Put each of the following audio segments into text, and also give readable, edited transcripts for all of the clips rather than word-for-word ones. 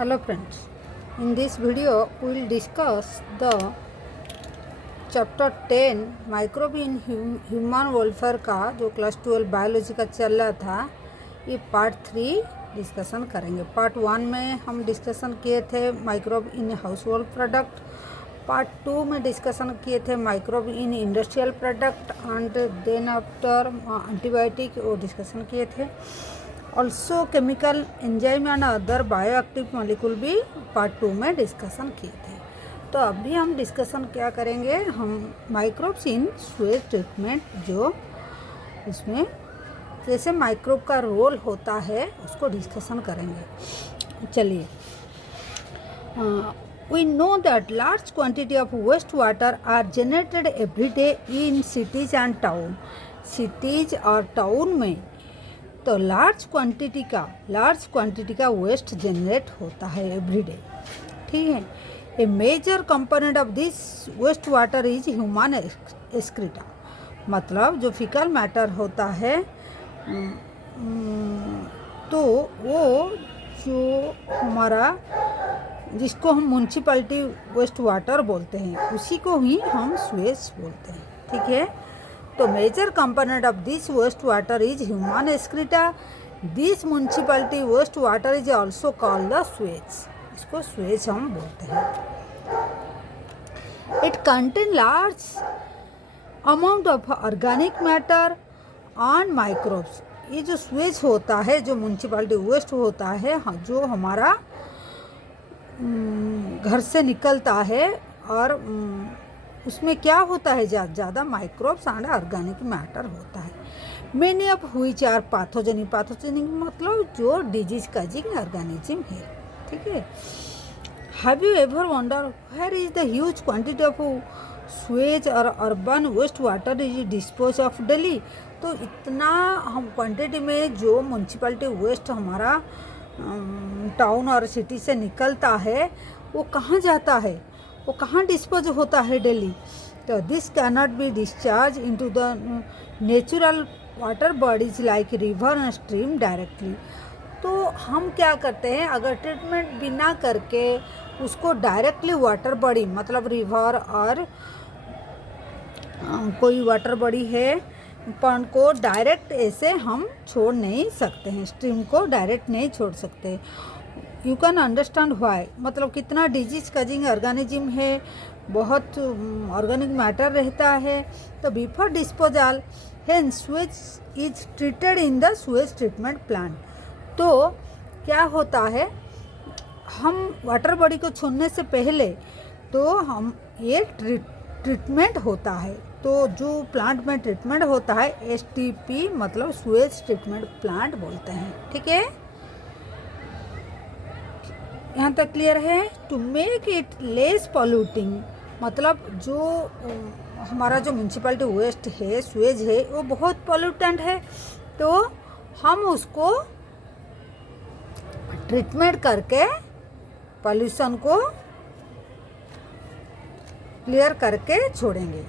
Hello friends, in this video we will discuss the chapter 10 microbe in human welfare का जो class 12 biology का चल रहा था। ये पार्ट 3 डिस्कशन करेंगे। पार्ट 1 में हम डिस्कशन किए थे microbe in household product, part 2 में डिस्कशन किए थे microbe in industrial product and then after antibiotic वो डिस्कशन किए थे। Also chemical enzyme and other bioactive molecule भी पार्ट 2 में डिस्कशन किए थे। तो अभी हम डिस्कशन क्या करेंगे, हम माइक्रोब्स इन स्वेज ट्रीटमेंट, जो इसमें जैसे माइक्रोब का रोल होता है उसको डिस्कशन करेंगे। चलिए, we know that large quantity of wastewater are generated every day in cities and town। Cities और टाउन में तो लार्ज क्वांटिटी का वेस्ट जनरेट होता है एवरी डे, ठीक है। A major component of this waste water is human excreta, मतलब जो फीकल मैटर होता है तो वो जो हमारा जिसको हम म्यूनसिपैलिटी वेस्ट वाटर बोलते हैं उसी को ही हम स्वेज बोलते हैं, ठीक है। तो major component of this waste water is human excreta. This municipality waste water is also called the sewage, इसको स्वेज हम बोलते हैं। It contain large amount of organic matter and microbes. ये जो स्वेज होता है, जो म्यूनसिपैलिटी वेस्ट होता है, जो हमारा घर से निकलता है, और उसमें क्या होता है, ज़्यादा माइक्रोब्स एंड ऑर्गेनिक मैटर होता है। Many of which are pathogenic मतलब जो डिजीज काजिंग ऑर्गेनिज्म है, ठीक है। Have you ever wonder where is the huge quantity of sewage और urban waste water is dispose of daily. तो इतना हम क्वांटिटी में जो म्यूनसिपैलिटी वेस्ट हमारा टाउन और सिटी से निकलता है वो कहाँ जाता है, वो कहाँ डिस्पोज होता है डेली। तो this cannot be discharge into the natural water bodies like river and stream directly. तो हम क्या करते हैं, अगर ट्रीटमेंट बिना करके उसको डायरेक्टली वाटर बॉडी मतलब रिवर और कोई वाटर बॉडी है पॉन्ड को डायरेक्ट ऐसे हम छोड़ नहीं सकते हैं, स्ट्रीम को डायरेक्ट नहीं छोड़ सकते। यू कैन अंडरस्टैंड वाई, मतलब कितना डिजीज काजिंग ऑर्गेनिज्म है, बहुत ऑर्गेनिक मैटर रहता है। तो before disposal hence Suez is treated in the sewage treatment plant. तो क्या होता है, हम वाटर बॉडी को छोड़ने से पहले तो हम ये ट्रीटमेंट होता है, तो जो प्लांट में ट्रीटमेंट होता है STP मतलब स्वेज ट्रीटमेंट प्लांट बोलते हैं, ठीक है। यहाँ तक क्लियर है। To make it less polluting, मतलब जो हमारा जो म्यूनसिपैलिटी वेस्ट है, स्वेज है, वो बहुत पॉल्यूटेंट है, तो हम उसको ट्रीटमेंट करके पॉल्यूशन को क्लियर करके छोड़ेंगे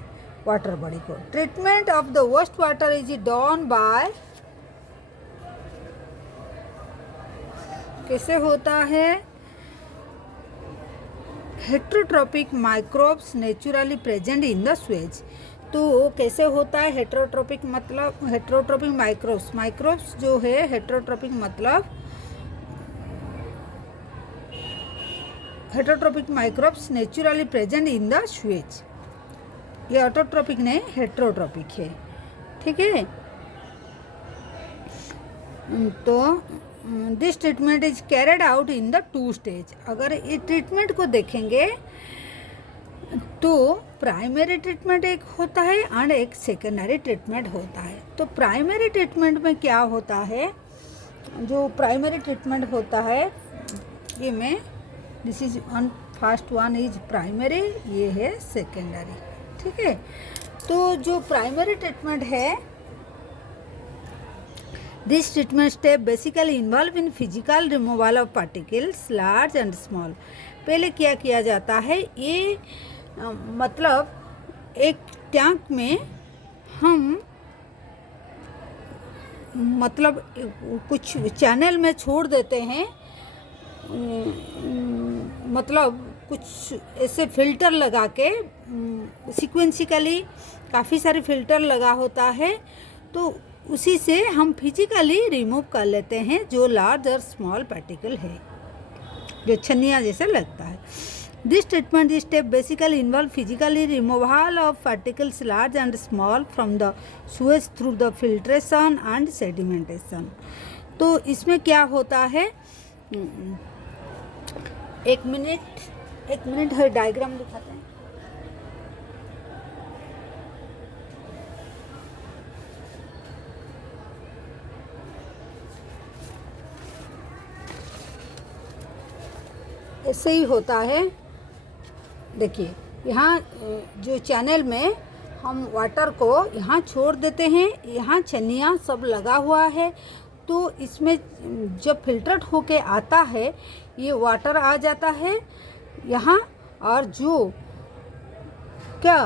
वाटर बॉडी को। Treatment of the waste water is done by, कैसे होता है, heterotrophic microbes naturally present in the sewage. तो कैसे होता है हेट्रोट्रोपिक, मतलब हेट्रोट्रोपिक माइक्रोब्स जो है, हेट्रोट्रोपिक मतलब heterotrophic microbes naturally present in the Suez. ये ऑटोट्रोपिक नहीं, हेट्रोट्रोपिक है, ठीक है। तो this treatment is carried out in the 2 stage. अगर ये ट्रीटमेंट को देखेंगे तो प्राइमरी ट्रीटमेंट एक होता है एंड एक सेकेंडरी ट्रीटमेंट होता है। तो प्राइमरी ट्रीटमेंट में क्या होता है, जो प्राइमरी ट्रीटमेंट होता है, ये में this is one, first one is primary, ये है सेकेंडरी, ठीक है। तो जो प्राइमरी ट्रीटमेंट है, this treatment step basically involve in physical removal of particles large and small. पहले क्या किया जाता है, ये मतलब एक टैंक में हम मतलब कुछ चैनल में छोड़ देते हैं मतलब कुछ ऐसे फिल्टर लगा के सीक्वेंसिकली काफ़ी सारे फिल्टर लगा होता है, तो उसी से हम फिजिकली रिमूव कर लेते हैं जो लार्ज और स्मॉल पार्टिकल है, जो छन्नियाँ जैसे लगता है। This treatment step basically involve physically removal of particles large and small from the sewage through the filtration and sedimentation. तो इसमें क्या होता है, एक मिनट है, डायग्राम दिखाते हैं। ऐसे ही होता है। देखिए यहाँ जो चैनल में हम वाटर को यहाँ छोड़ देते हैं, यहाँ छन्नियाँ सब लगा हुआ है, तो इसमें जब फिल्टर्ड होके आता है ये वाटर आ जाता है यहाँ, और जो क्या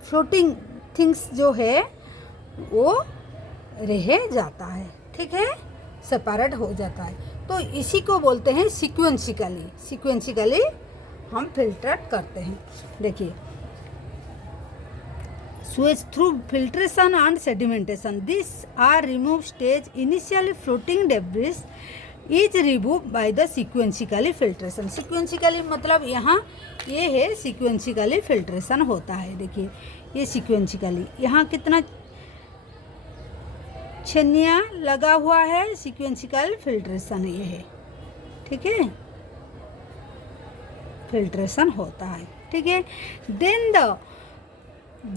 फ्लोटिंग थिंग्स जो है वो रह जाता है, ठीक है, सेपरेट हो जाता है। तो इसी को बोलते हैं सीक्वेंसिकली हम फिल्टर करते हैं। देखिए, switch through filtration and sedimentation. These are removed stage. Initially floating debris is removed by the sequentially filtration. Sequentially मतलब यहाँ ये है sequentially filtration होता है। देखिए ये sequentially, यहाँ कितना छन्नियाँ लगा हुआ है, sequential filtration ये है, ठीक है, फिल्ट्रेशन होता है, ठीक है। Then the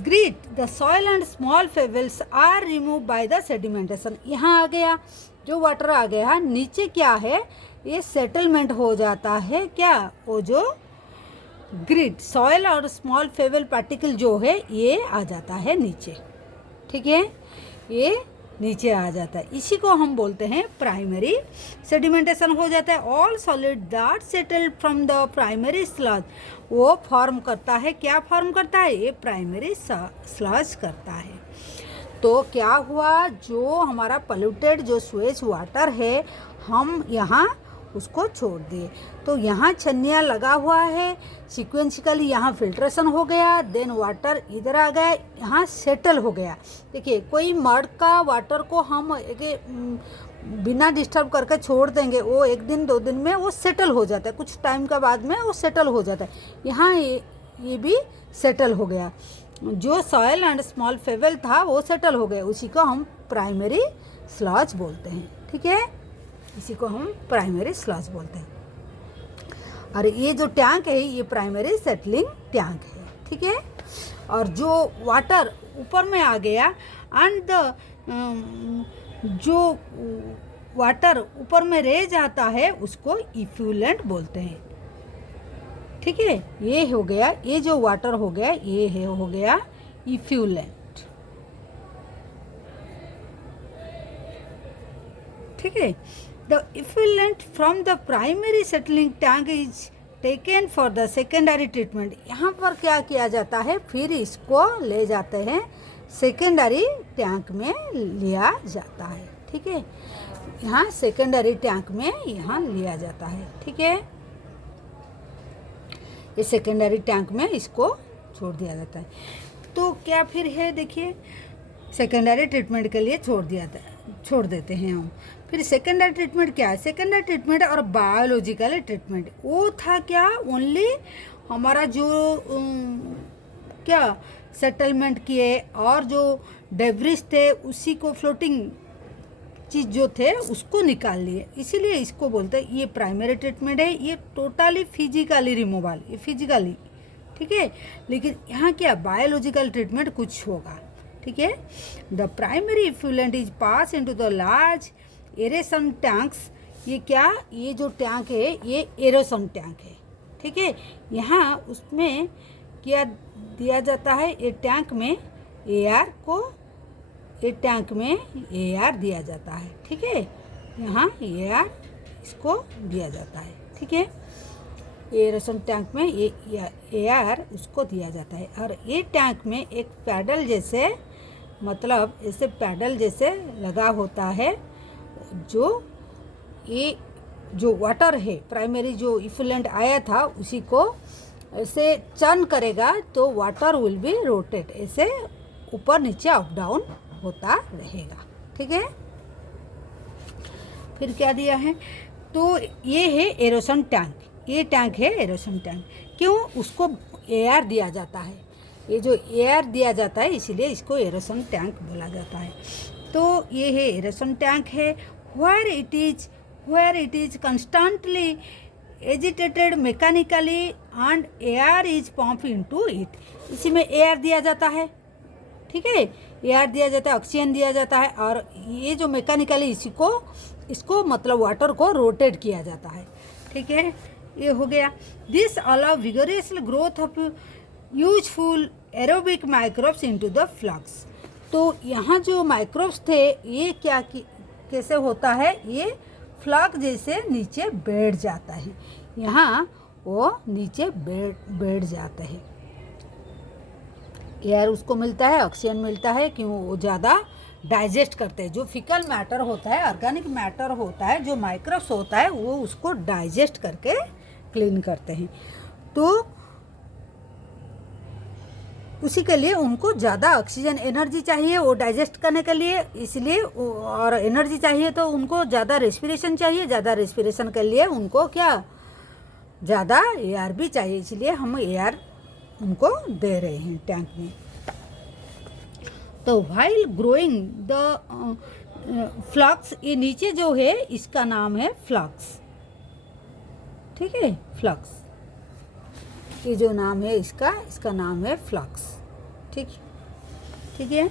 grit, the soil and small pebbles are removed by the sedimentation. यहाँ आ गया, जो वाटर आ गया नीचे क्या है, ये सेटलमेंट हो जाता है, क्या, वो जो ग्रिट सॉइल और स्मॉल फेबल पार्टिकल जो है ये आ जाता है नीचे, ठीक है, ये नीचे आ जाता है। इसी को हम बोलते हैं प्राइमरी सेडिमेंटेशन हो जाता है। All solid that settle from the primary sludge, वो फॉर्म करता है, क्या फॉर्म करता है, ये प्राइमरी स्लज करता है। तो क्या हुआ, जो हमारा पोल्यूटेड जो स्वेज वाटर है हम यहाँ उसको छोड़ दिए, तो यहाँ छन्नियाँ लगा हुआ है, सीक्वेंशिकली यहाँ फिल्ट्रेशन हो गया, देन वाटर इधर आ गया, यहाँ सेटल हो गया। देखिए कोई मड का वाटर को हम बिना डिस्टर्ब करके छोड़ देंगे, वो एक दिन दो दिन में वो सेटल हो जाता है, कुछ टाइम के बाद में वो सेटल हो जाता है। यहाँ ये भी सेटल हो गया, जो सॉइल एंड स्मॉल फेबल था वो सेटल हो गया, उसी को हम प्राइमरी स्लज बोलते हैं, ठीक है, इसी को हम प्राइमरी स्लज बोलते हैं। और ये जो टैंक है ये प्राइमरी सेटलिंग टैंक है, ठीक है। और जो वाटर ऊपर में आ गया एंड जो वाटर ऊपर में रह जाता है उसको इफ्यूलेंट बोलते हैं, ठीक है। ये हो गया, ये जो वाटर हो गया ये है हो गया इफ्यूलेंट, ठीक है। The effluent from the primary settling tank is taken for the secondary treatment. यहाँ पर क्या किया जाता है, फिर इसको ले जाते हैं सेकेंडरी टैंक में लिया जाता है, ठीक है, यहाँ सेकेंडरी टैंक में यहाँ लिया जाता है, ठीक है। ये सेकेंडरी टैंक में इसको छोड़ दिया जाता है। तो क्या फिर है, देखिए सेकेंडरी ट्रीटमेंट के लिए छोड़ देते हैं हम। फिर सेकेंडरी ट्रीटमेंट क्या है, सेकेंडरी ट्रीटमेंट और बायोलॉजिकल ट्रीटमेंट, वो था क्या, ओनली हमारा जो क्या सेटलमेंट किए और जो डेब्रिस थे उसी को फ्लोटिंग चीज़ जो थे उसको निकाल लिए, इसीलिए इसको बोलते हैं ये प्राइमरी ट्रीटमेंट है, ये टोटली फिजिकली रिमूवल, ये फिजिकली, ठीक है। लेकिन यहाँ क्या बायोलॉजिकल ट्रीटमेंट कुछ होगा, ठीक है। The primary effluent is pass into the large aeration tanks, ये क्या, ये जो टैंक है ये एरेशन टैंक है, ठीक है। यहाँ उसमें क्या दिया जाता है, ये टैंक में एयर को, ये टैंक में एयर दिया जाता है, ठीक है, यहाँ एयर इसको दिया जाता है, ठीक है। एरेशन टैंक में ये एयर उसको दिया जाता है, और ये टैंक में एक पैडल जैसे, मतलब ऐसे पैडल जैसे लगा होता है, जो ये जो वाटर है प्राइमरी जो इफ्लुएंट आया था उसी को ऐसे चर्न करेगा तो वाटर विल बी रोटेट, ऐसे ऊपर नीचे अप डाउन होता रहेगा। ठीक है, फिर क्या दिया है, तो ये है एरोसन टैंक, ये टैंक है एरोसन टैंक। क्यों, उसको एयर दिया जाता है, ये जो एयर दिया जाता है इसीलिए इसको एरोसन टैंक बोला जाता है। तो ये है एरोसन टैंक है, where it is constantly agitated mechanically and air is pumped into it। इसी में एयर दिया जाता है, ठीक है, एयर दिया जाता है, ऑक्सीजन दिया जाता है, और ये जो मैकेनिकली इसको मतलब वाटर को रोटेट किया जाता है। ठीक है, ये हो गया। This allow vigorous growth of useful aerobic microbes into the flux. तो यहाँ जो माइक्रोब्स थे ये कैसे होता है, ये फ्लक्स जैसे नीचे बैठ जाता है, यहाँ वो नीचे बैठ जाते हैं, एयर उसको मिलता है, ऑक्सीजन मिलता है, क्यों, वो ज़्यादा डाइजेस्ट करते हैं। जो फिकल मैटर होता है, ऑर्गेनिक मैटर होता है, जो माइक्रोब्स होता है वो उसको डाइजेस्ट करके क्लीन करते हैं। तो उसी के लिए उनको ज़्यादा ऑक्सीजन एनर्जी चाहिए वो डाइजेस्ट करने के लिए, इसलिए, और एनर्जी चाहिए तो उनको ज़्यादा रेस्पिरेशन चाहिए, ज़्यादा रेस्पिरेशन के लिए उनको क्या, ज़्यादा एयर भी चाहिए, इसलिए हम एयर उनको दे रहे हैं टैंक में। तो व्हाइल ग्रोइंग द फ्लक्स, ये नीचे जो है इसका नाम है फ्लक्स। ठीक है, फ्लक्स, ये जो नाम है इसका नाम है फ्लक्स। ठीक है।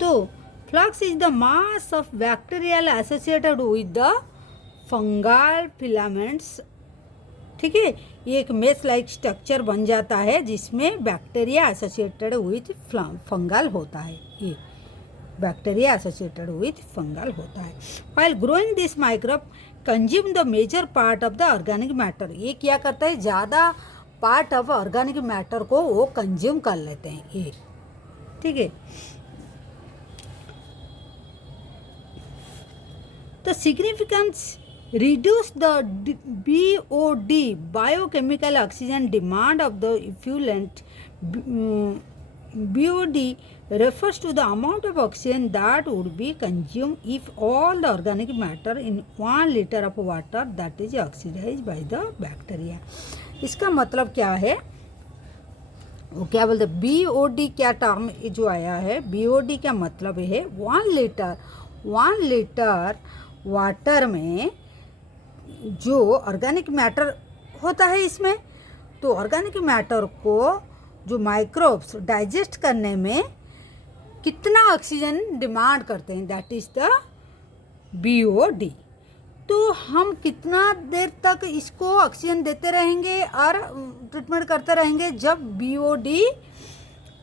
तो flux is the mass of bacterial associated with the fungal filaments. ठीक है, ये एक मेस लाइक स्ट्रक्चर बन जाता है जिसमें बैक्टीरिया एसोसिएटेड विथ फंगल होता है, ये बैक्टीरिया एसोसिएटेड विथ फंगल होता है। While growing this microbe consume the major part of the organic matter, ये क्या करता है, ज़्यादा पार्ट ऑफ ऑर्गेनिक मैटर को वो कंज्यूम कर लेते हैं ये। ठीक है, the significance reduce the BOD biochemical oxygen demand of the effluent. BOD refers to the amount of oxygen that would be consumed if all the organic matter in 1 liter of water that is oxidized by the bacteria। इसका मतलब क्या है, वो क्या बोलते हैं, BOD क्या term जो आया है, BOD का मतलब है 1 लीटर वाटर में जो ऑर्गेनिक मैटर होता है इसमें, तो ऑर्गेनिक मैटर को जो माइक्रोब्स डाइजेस्ट करने में कितना ऑक्सीजन डिमांड करते हैं, दैट इज़ द BOD। तो हम कितना देर तक इसको ऑक्सीजन देते रहेंगे और ट्रीटमेंट करते रहेंगे, जब BOD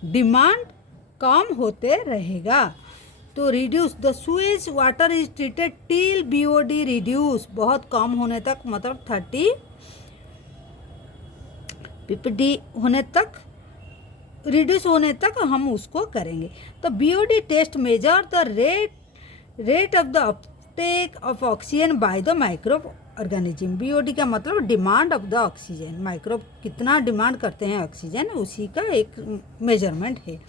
डिमांड कम होते रहेगा। तो reduce the Suez water is treated till BOD reduce, बहुत कम होने तक, मतलब 30 ppd होने तक, रिड्यूस होने तक हम उसको करेंगे। तो BOD test measure the rate of the uptake of oxygen by the microbe organism. BOD का मतलब demand of the oxygen, microbe कितना डिमांड करते हैं ऑक्सीजन, उसी का एक मेजरमेंट है।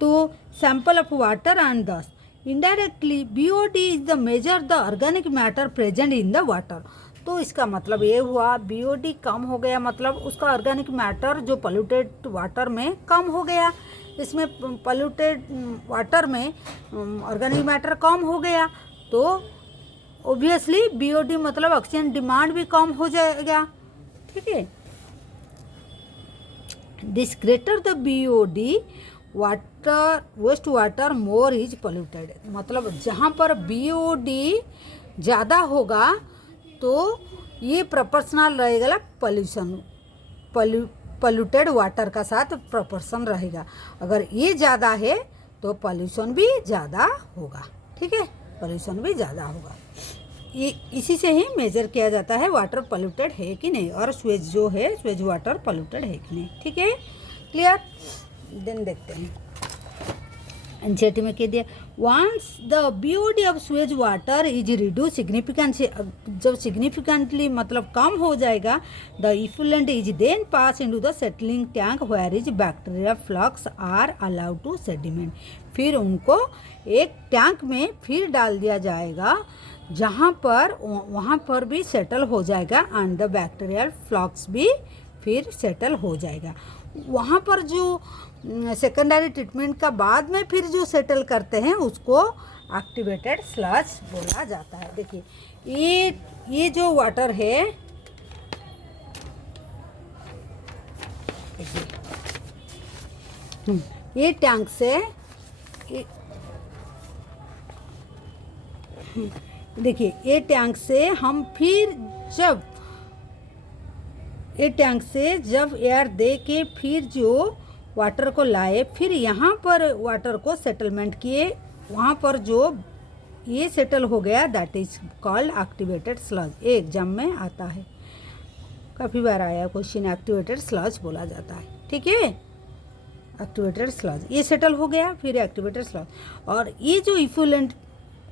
तो sample of water and this indirectly BOD is the measure the organic matter present in the water. तो इसका मतलब ये हुआ BOD कम हो गया, मतलब उसका ऑर्गेनिक मैटर जो पोल्यूटेड वाटर में कम हो गया, इसमें पोल्यूटेड वाटर में ऑर्गेनिक मैटर कम हो गया, तो ऑब्वियसली BOD मतलब ऑक्सीजन डिमांड भी कम हो जाएगा। ठीक है, this greater the BOD water waste water more is polluted, मतलब जहाँ पर BOD ज़्यादा होगा तो ये प्रोपोर्शनल रहेगा पोल्यूटेड वाटर का साथ प्रोपोर्शन रहेगा, अगर ये ज़्यादा है तो पोल्यूशन भी ज़्यादा होगा। ठीक है, पोल्यूशन भी ज़्यादा होगा, ये इसी से ही मेजर किया जाता है वाटर पोल्यूटेड है कि नहीं, और स्वेज जो है स्वेज वाटर पोल्यूटेड है कि नहीं। ठीक है, क्लियर। देन देखते हैं एनसीईआरटी में कह दिया, once the BOD of sewage water is reduce significantly, जब सिग्निफिकेंटली मतलब कम हो जाएगा, the effluent is then pass into the settling tank where is bacteria flocs are allowed to sediment. फिर उनको एक टैंक में फिर डाल दिया जाएगा जहाँ पर वहाँ पर भी सेटल हो जाएगा एंड द बैक्टीरियल फ्लक्स भी फिर सेटल हो जाएगा। वहाँ पर जो सेकेंडरी ट्रीटमेंट का बाद में फिर जो सेटल करते हैं उसको एक्टिवेटेड स्लज बोला जाता है। देखिए ये जो वाटर है, ये टैंक से देखिए ये टैंक से हम फिर जब ये टैंक से जब एयर दे के फिर जो वाटर को लाए, फिर यहाँ पर वाटर को सेटलमेंट किए, वहाँ पर जो ये सेटल हो गया that is called activated sludge. ये एग्जाम में आता है, काफ़ी बार आया क्वेश्चन, एक्टिवेटेड स्लज बोला जाता है। ठीक है, एक्टिवेटेड स्लज ये सेटल हो गया, फिर एक्टिवेटेड स्लज, और ये जो इफ्यूलेंट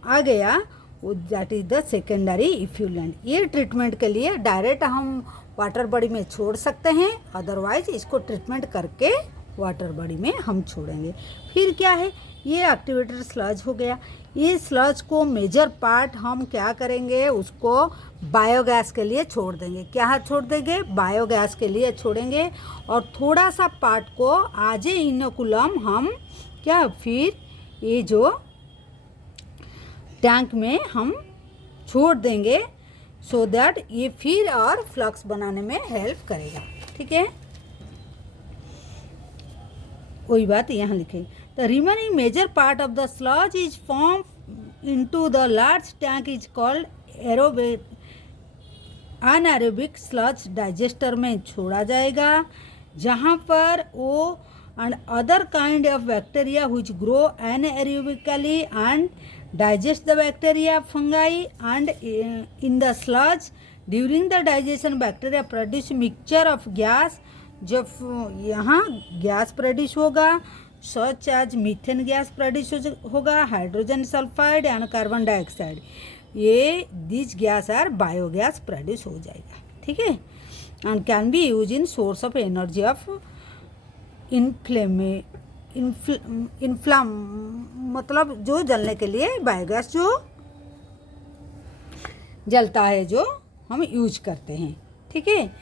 आ गया वो दैट इज द सेकेंडरी इफ्यूलेंट। ये ट्रीटमेंट के लिए डायरेक्ट हम वाटर बॉडी में छोड़ सकते हैं, अदरवाइज इसको ट्रीटमेंट करके वाटर बॉडी में हम छोड़ेंगे। फिर क्या है, ये एक्टिवेटेड स्लज हो गया। ये स्लज को मेजर पार्ट हम क्या करेंगे, उसको बायोगैस के लिए छोड़ देंगे। क्या छोड़ देंगे, बायोगैस के लिए छोड़ेंगे, और थोड़ा सा पार्ट को आज इनोकुलम हम क्या फिर ये जो टैंक में हम छोड़ देंगे, सो दैट ये फिर और फ्लक्स बनाने में हेल्प करेगा। ठीक है, वही बात यहाँ लिखे, the remaining major part of the sludge is form into the large tank is called aerobic, anaerobic sludge digester में छोड़ा जाएगा, जहाँ पर वो and other kind of bacteria which grow anaerobically and digest the bacteria fungi, and in the sludge during the digestion bacteria produce mixture of gas। जब यहाँ gas produce होगा, such as methane gas produce होगा, hydrogen sulphide and carbon dioxide, ये this gas are biogas produce हो जाएगा। ठीक है, and can be use in source of energy of inflame, मतलब जो जलने के लिए बायोगैस जो जलता है जो हम यूज करते हैं। ठीक है,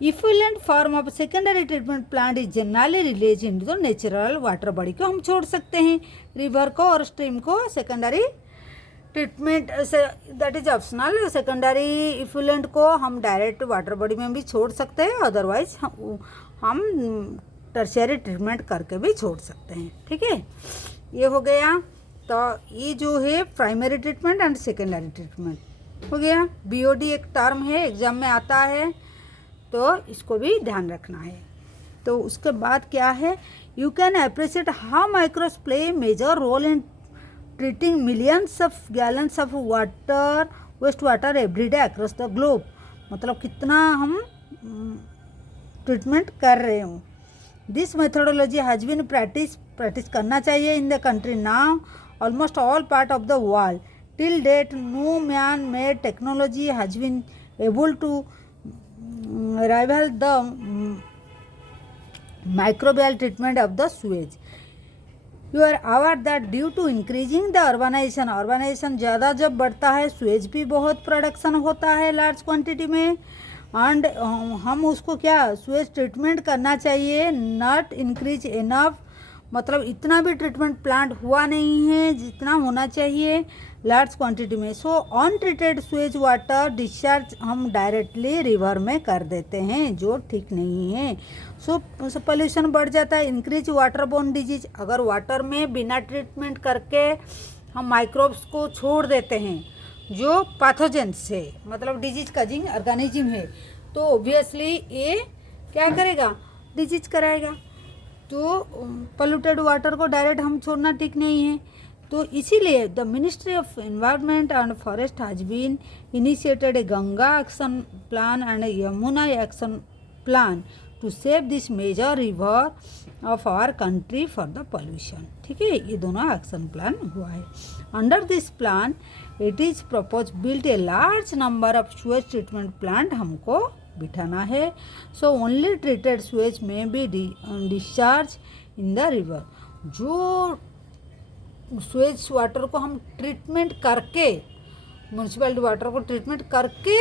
effluent form of secondary treatment plant is generally release in the natural water body को हम छोड़ सकते हैं, रिवर को और स्ट्रीम को secondary treatment say that is optional. Secondary effluent को हम डायरेक्ट वाटर बॉडी में भी छोड़ सकते हैं, अदरवाइज हम टर्शियरी ट्रीटमेंट करके भी छोड़ सकते हैं। ठीक है, ये हो गया। तो ये जो है primary treatment and secondary treatment हो गया। बीओडी एक टर्म है, एग्जाम में आता है, तो इसको भी ध्यान रखना है। तो उसके बाद क्या है, you can appreciate how microbes play major role in treating millions of gallons of water, waste water every day across the globe. मतलब कितना हम ट्रीटमेंट कर रहे हो। This methodology has been practice करना चाहिए in the country now almost all part of the world. Till date no man made technology has been able to rival the microbial treatment of the sewage. You are aware that due to increasing the urbanization ज़्यादा जब बढ़ता है, Suez भी बहुत production होता है large quantity में, and हम उसको क्या स्वेज ट्रीटमेंट करना चाहिए, नॉट इंक्रीज इनफ, मतलब इतना भी ट्रीटमेंट प्लांट हुआ नहीं है जितना होना चाहिए लार्ज क्वांटिटी में। सो अनट्रीटेड स्वेज वाटर डिस्चार्ज हम डायरेक्टली रिवर में कर देते हैं, जो ठीक नहीं है। सो पोल्यूशन बढ़ जाता है, इंक्रीज वाटर बोर्न डिजीज। अगर वाटर में बिना ट्रीटमेंट करके हम माइक्रोब्स को छोड़ देते हैं जो पैथोजेंस से मतलब डिजीज काजिंग ऑर्गेनिज्म है, तो ऑब्वियसली ये क्या करेगा, डिजीज कराएगा। तो पोल्यूटेड वाटर को डायरेक्ट हम छोड़ना ठीक नहीं है। तो इसीलिए the ministry of environment and forest has been initiated a Ganga action plan and Yamuna action plan to save this major river of our country for the pollution. ठीक है, ये दोनों एक्शन प्लान हुआ है। Under this plan it is propose built a large number of sewage treatment plant हमको बिठाना है। So only treated sewage may be discharge in the river. जो स्वेज वाटर को हम ट्रीटमेंट करके, म्यूनसिपैलिटी वाटर को ट्रीटमेंट करके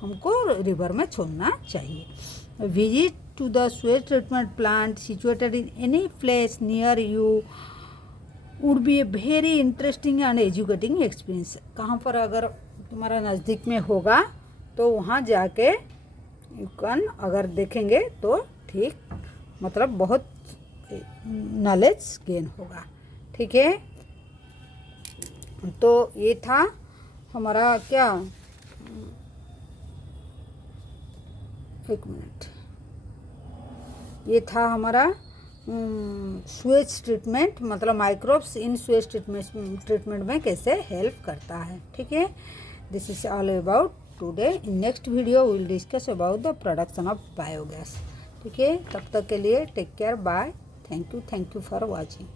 हमको रिवर में छोड़ना चाहिए। Visit to the sewage treatment plant situated in any place near you would be a very interesting and educating experience. कहाँ पर अगर तुम्हारा नज़दीक में होगा तो वहाँ जाके अगर देखेंगे तो ठीक, मतलब बहुत नॉलेज गेन होगा। ठीक है, तो ये था हमारा क्या, एक मिनट, ये था हमारा स्वेज ट्रीटमेंट, मतलब माइक्रोब्स इन स्वेज ट्रीटमेंट में कैसे हेल्प करता है। ठीक है, this is all about today. In next video will discuss about the production of biogas. ठीक है, तब तक के लिए take care, bye, thank you for watching.